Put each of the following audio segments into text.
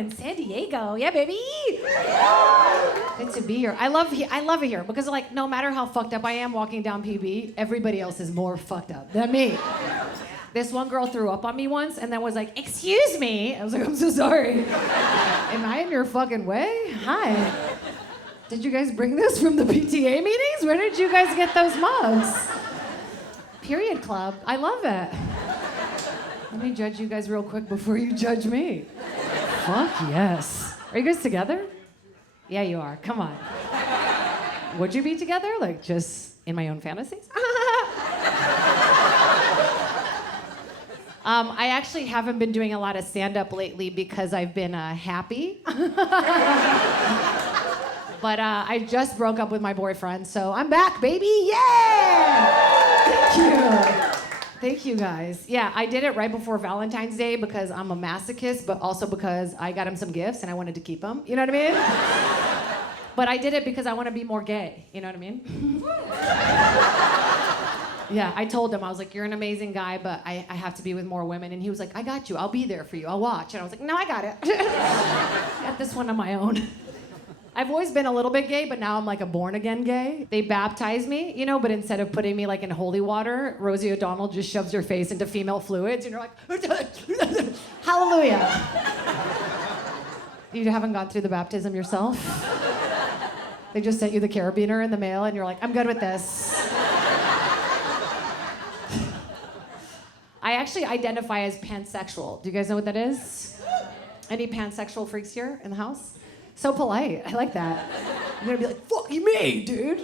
in San Diego. Yeah, baby. Good to be here. I love it here because like no matter how fucked up I am walking down PB, everybody else is more fucked up than me. This one girl threw up on me once and then was like, "Excuse me." I was like, "I'm so sorry. Am I in your fucking way? Hi. Did you guys bring this from the PTA meetings? Where did you guys get those mugs?" Period club. I love it. Let me judge you guys real quick before you judge me. Fuck yes. Are you guys together? Yeah, you are. Come on. Would you be together? Like just in my own fantasies? I actually haven't been doing a lot of stand-up lately because I've been happy. But I just broke up with my boyfriend, so I'm back, baby. Yeah! Thank you. Thank you, guys. Yeah, I did it right before Valentine's Day because I'm a masochist, but also because I got him some gifts and I wanted to keep them. You know what I mean? But I did it because I want to be more gay. You know what I mean? Yeah, I told him, I was like, "You're an amazing guy, but I have to be with more women." And he was like, "I got you. I'll be there for you. I'll watch." And I was like, "No, I got it." Got this one on my own. I've always been a little bit gay, but now I'm like a born-again gay. They baptize me, you know, but instead of putting me like in holy water, Rosie O'Donnell just shoves your face into female fluids, and you're like, hallelujah. You haven't gone through the baptism yourself? They just sent you the carabiner in the mail, and you're like, "I'm good with this." I actually identify as pansexual. Do you guys know what that is? Any pansexual freaks here in the house? So polite. I like that. I'm gonna be like, "Fuck you, me, dude."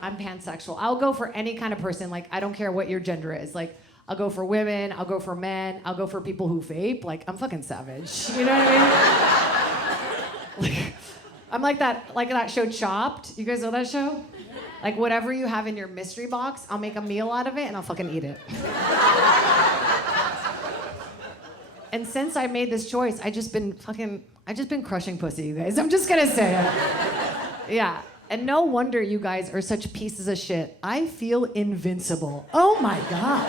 I'm pansexual. I'll go for any kind of person. Like, I don't care what your gender is. Like, I'll go for women. I'll go for men. I'll go for people who vape. Like, I'm fucking savage. You know what I mean? Like, I'm like that show Chopped. You guys know that show? Like, whatever you have in your mystery box, I'll make a meal out of it and I'll fucking eat it. And since I made this choice, I just been crushing pussy, you guys. I'm just gonna say it. Yeah. And no wonder you guys are such pieces of shit. I feel invincible. Oh my God.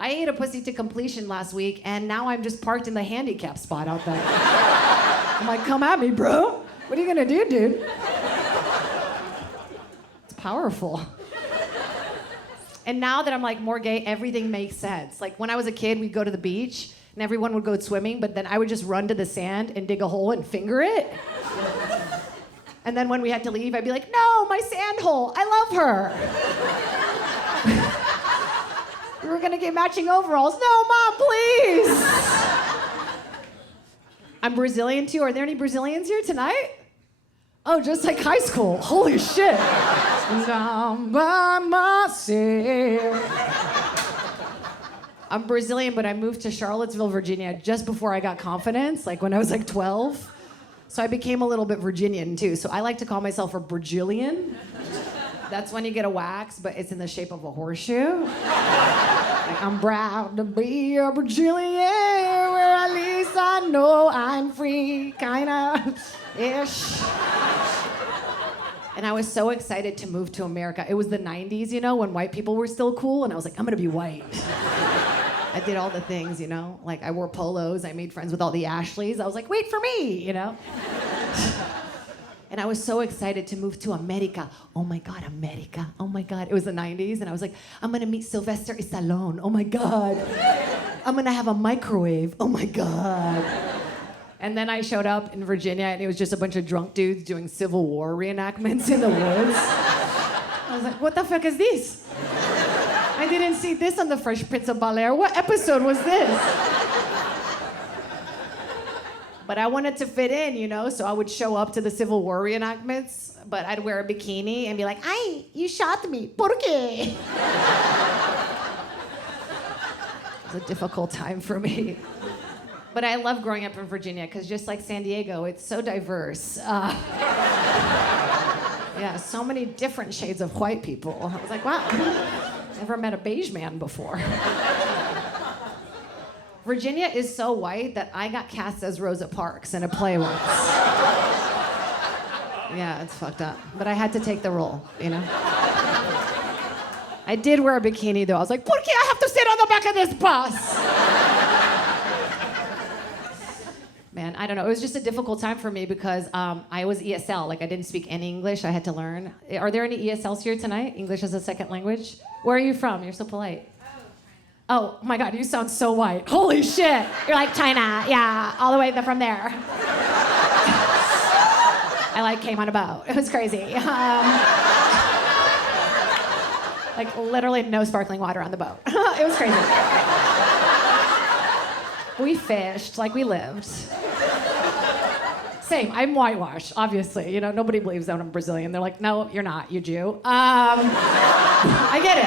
I ate a pussy to completion last week, and now I'm just parked in the handicap spot out there. I'm like, "Come at me, bro. What are you gonna do, dude?" It's powerful. And now that I'm like more gay, everything makes sense. Like when I was a kid, we'd go to the beach and everyone would go swimming, but then I would just run to the sand and dig a hole and finger it. And then when we had to leave, I'd be like, "No, my sand hole, I love her." We were gonna get matching overalls. "No, Mom, please." I'm Brazilian too. Are there any Brazilians here tonight? Oh, just like high school. Holy shit. I'm by myself. I'm Brazilian, but I moved to Charlottesville, Virginia just before I got confidence, like when I was like 12. So I became a little bit Virginian too. So I like to call myself a Brazilian. That's when you get a wax, but it's in the shape of a horseshoe. Like, I'm proud to be a Brazilian, where at least I know I'm free, kinda, ish. And I was so excited to move to America. It was the 90s, you know, when white people were still cool, and I was like, "I'm gonna be white." I did all the things, you know? Like, I wore polos, I made friends with all the Ashleys. I was like, "Wait for me," you know? And I was so excited to move to America. Oh my God, America. Oh my God. It was the 90s, and I was like, "I'm gonna meet Sylvester Stallone. Oh my God. I'm gonna have a microwave. Oh my God." And then I showed up in Virginia, and it was just a bunch of drunk dudes doing Civil War reenactments in the woods. I was like, "What the fuck is this? I didn't see this on the Fresh Prince of Bel-Air. What episode was this?" But I wanted to fit in, you know, so I would show up to the Civil War reenactments, but I'd wear a bikini and be like, "Ay, you shot me. ¿Por qué?" It was a difficult time for me. But I love growing up in Virginia, because just like San Diego, it's so diverse. Yeah, so many different shades of white people. I was like, wow, never met a beige man before. Virginia is so white that I got cast as Rosa Parks in a play once. Yeah, it's fucked up. But I had to take the role, you know? I did wear a bikini, though. I was like, "Por qué I have to sit on the back of this bus?" Man, I don't know. It was just a difficult time for me because I was ESL. Like, I didn't speak any English. I had to learn. Are there any ESLs here tonight? English as a second language? Where are you from? You're so polite. Oh, my God, you sound so white. Holy shit. You're like, China, yeah, all the way from there. I, like, came on a boat. It was crazy. Like, literally no sparkling water on the boat. It was crazy. We fished like we lived. Same, I'm whitewashed, obviously. You know, nobody believes that I'm Brazilian. They're like, no, you're not, you Jew. I get it.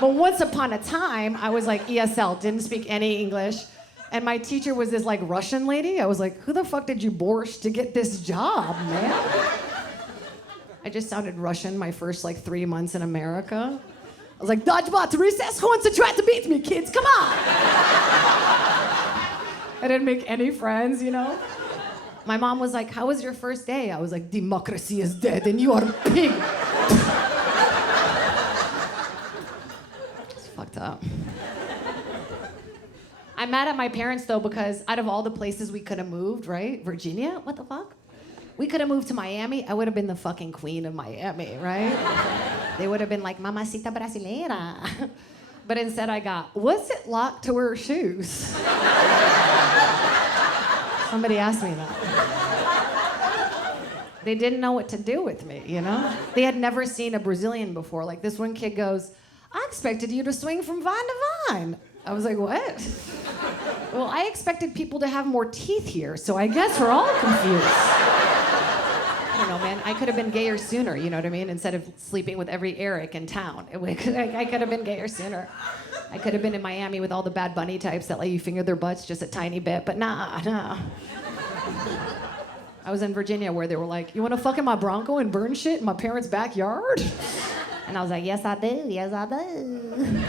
But once upon a time, I was like ESL, didn't speak any English. And my teacher was this like Russian lady. I was like, who the fuck did you borscht to get this job, man? I just sounded Russian my first like 3 months in America. I was like, dodgeball to recess, who wants to try to beat me, kids? Come on! I didn't make any friends, you know? My mom was like, how was your first day? I was like, democracy is dead and you are a pig. It's fucked up. I'm mad at my parents though because out of all the places we could have moved, right? Virginia? What the fuck? We could have moved to Miami. I would have been the fucking queen of Miami, right? They would have been like, mamacita brasileira. But instead I got, what's it like to wear shoes? Somebody asked me that. They didn't know what to do with me, you know? They had never seen a Brazilian before. Like this one kid goes, I expected you to swing from vine to vine. I was like, what? Well, I expected people to have more teeth here, so I guess we're all confused. I don't know, man. I could have been gayer sooner, you know what I mean? Instead of sleeping with every Eric in town. I could have been gayer sooner. I could have been in Miami with all the Bad Bunny types that let you finger their butts just a tiny bit, but nah. I was in Virginia where they were like, you want to fuck in my Bronco and burn shit in my parents' backyard? And I was like, yes, I do. Yes, I do.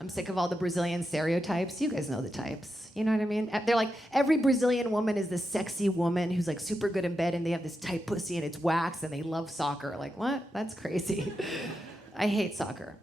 I'm sick of all the Brazilian stereotypes. You guys know the types. You know what I mean? They're like, every Brazilian woman is this sexy woman who's like super good in bed and they have this tight pussy and it's wax and they love soccer. Like, what? That's crazy. I hate soccer.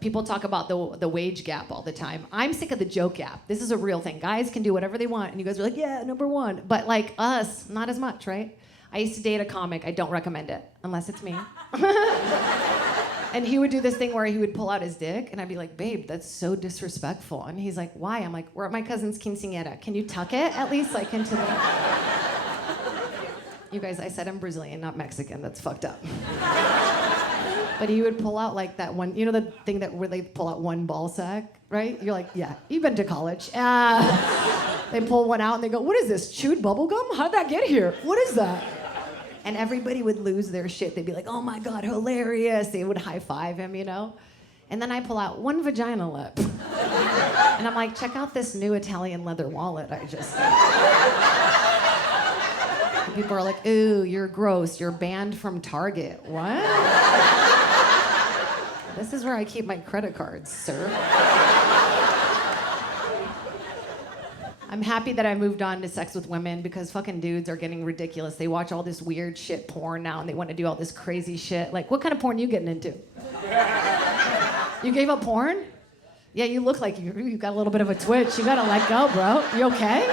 People talk about the wage gap all the time. I'm sick of the joke gap. This is a real thing. Guys can do whatever they want, and you guys are like, yeah, number one. But like us, not as much, right? I used to date a comic. I don't recommend it, unless it's me. And he would do this thing where he would pull out his dick, and I'd be like, babe, that's so disrespectful. And he's like, why? I'm like, we're at my cousin's quinceañera. Can you tuck it at least, like into the... You guys, I said I'm Brazilian, not Mexican. That's fucked up. But he would pull out like that one, you know the thing that where they pull out one ball sack, right? You're like, yeah, you've been to college. They pull one out and they go, what is this, chewed bubble gum? How'd that get here? What is that? And everybody would lose their shit. They'd be like, oh my God, hilarious. They would high five him, you know? And then I pull out one vagina lip. And I'm like, check out this new Italian leather wallet I just got. And people are like, ooh, you're gross. You're banned from Target. What? This is where I keep my credit cards, sir. I'm happy that I moved on to sex with women because fucking dudes are getting ridiculous. They watch all this weird shit porn now and they want to do all this crazy shit. Like, what kind of porn are you getting into? You gave up porn? Yeah, you look like you got a little bit of a twitch. You gotta let go, bro. You okay?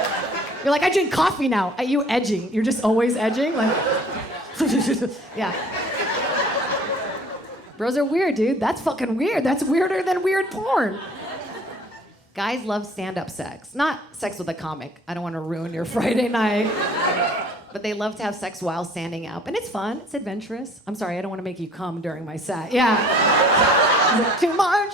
You're like, I drink coffee now. Are you edging? You're just always edging? Like, yeah. Bros are weird, dude. That's fucking weird. That's weirder than weird porn. Guys love stand-up sex. Not sex with a comic. I don't want to ruin your Friday night. But they love to have sex while standing up. And it's fun. It's adventurous. I'm sorry, I don't want to make you come during my set. Yeah. Is it too much?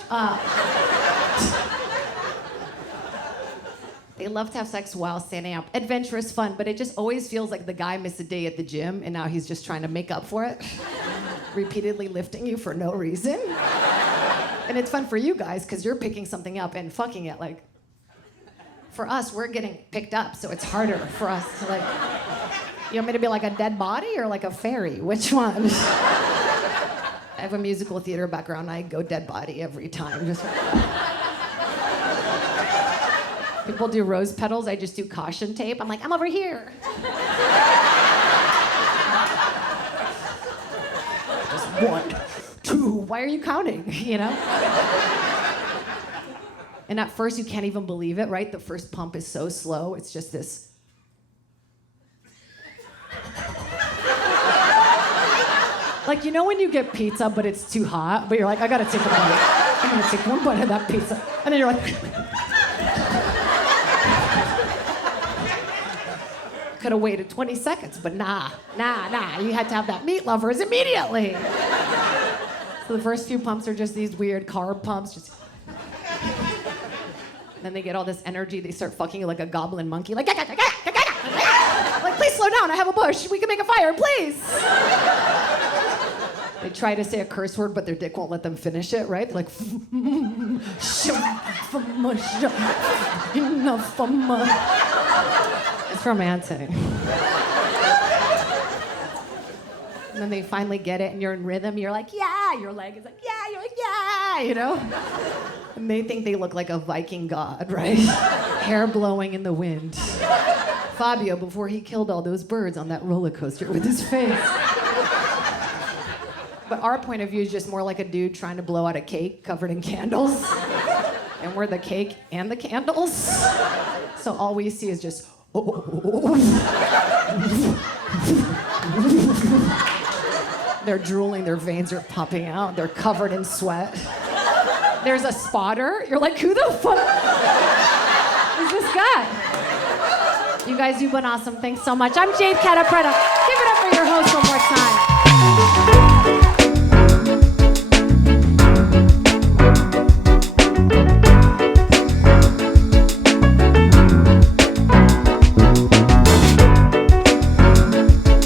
They love to have sex while standing up. Adventurous, fun, but it just always feels like the guy missed a day at the gym and now he's just trying to make up for it. Repeatedly lifting you for no reason. And it's fun for you guys because you're picking something up and fucking it. Like, for us, we're getting picked up, so it's harder for us to like, you want me to be like a dead body or like a fairy? Which one? I have a musical theater background. I go dead body every time. Just People do rose petals, I just do caution tape. I'm like, I'm over here. Just 1, 2, why are you counting, you know? And at first you can't even believe it, right? The first pump is so slow, it's just this. Like, you know when you get pizza, but it's too hot, but you're like, I gotta take a bite. I'm gonna take one bite of that pizza. And then you're like, could have waited 20 seconds, but nah. You had to have that meat lovers immediately. So the first few pumps are just these weird carb pumps, just. Then they get all this energy, they start fucking you like a goblin monkey, like, like, please slow down, I have a bush, we can make a fire, please. They try to say a curse word, but their dick won't let them finish it, right? Like, it's romantic. And then they finally get it, and you're in rhythm, you're like, yeah, your leg is like, yeah, you're like, yeah, you know? And they think they look like a Viking god, right? Hair blowing in the wind. Fabio, before he killed all those birds on that roller coaster with his face. But our point of view is just more like a dude trying to blow out a cake covered in candles. And we're the cake and the candles. So all we see is just, They're drooling, their veins are popping out, they're covered in sweat. There's a spotter. You're like, who the fuck is this guy? You guys, you've been awesome. Thanks so much. I'm Jade Catta Preta. Give it up for your host one more time.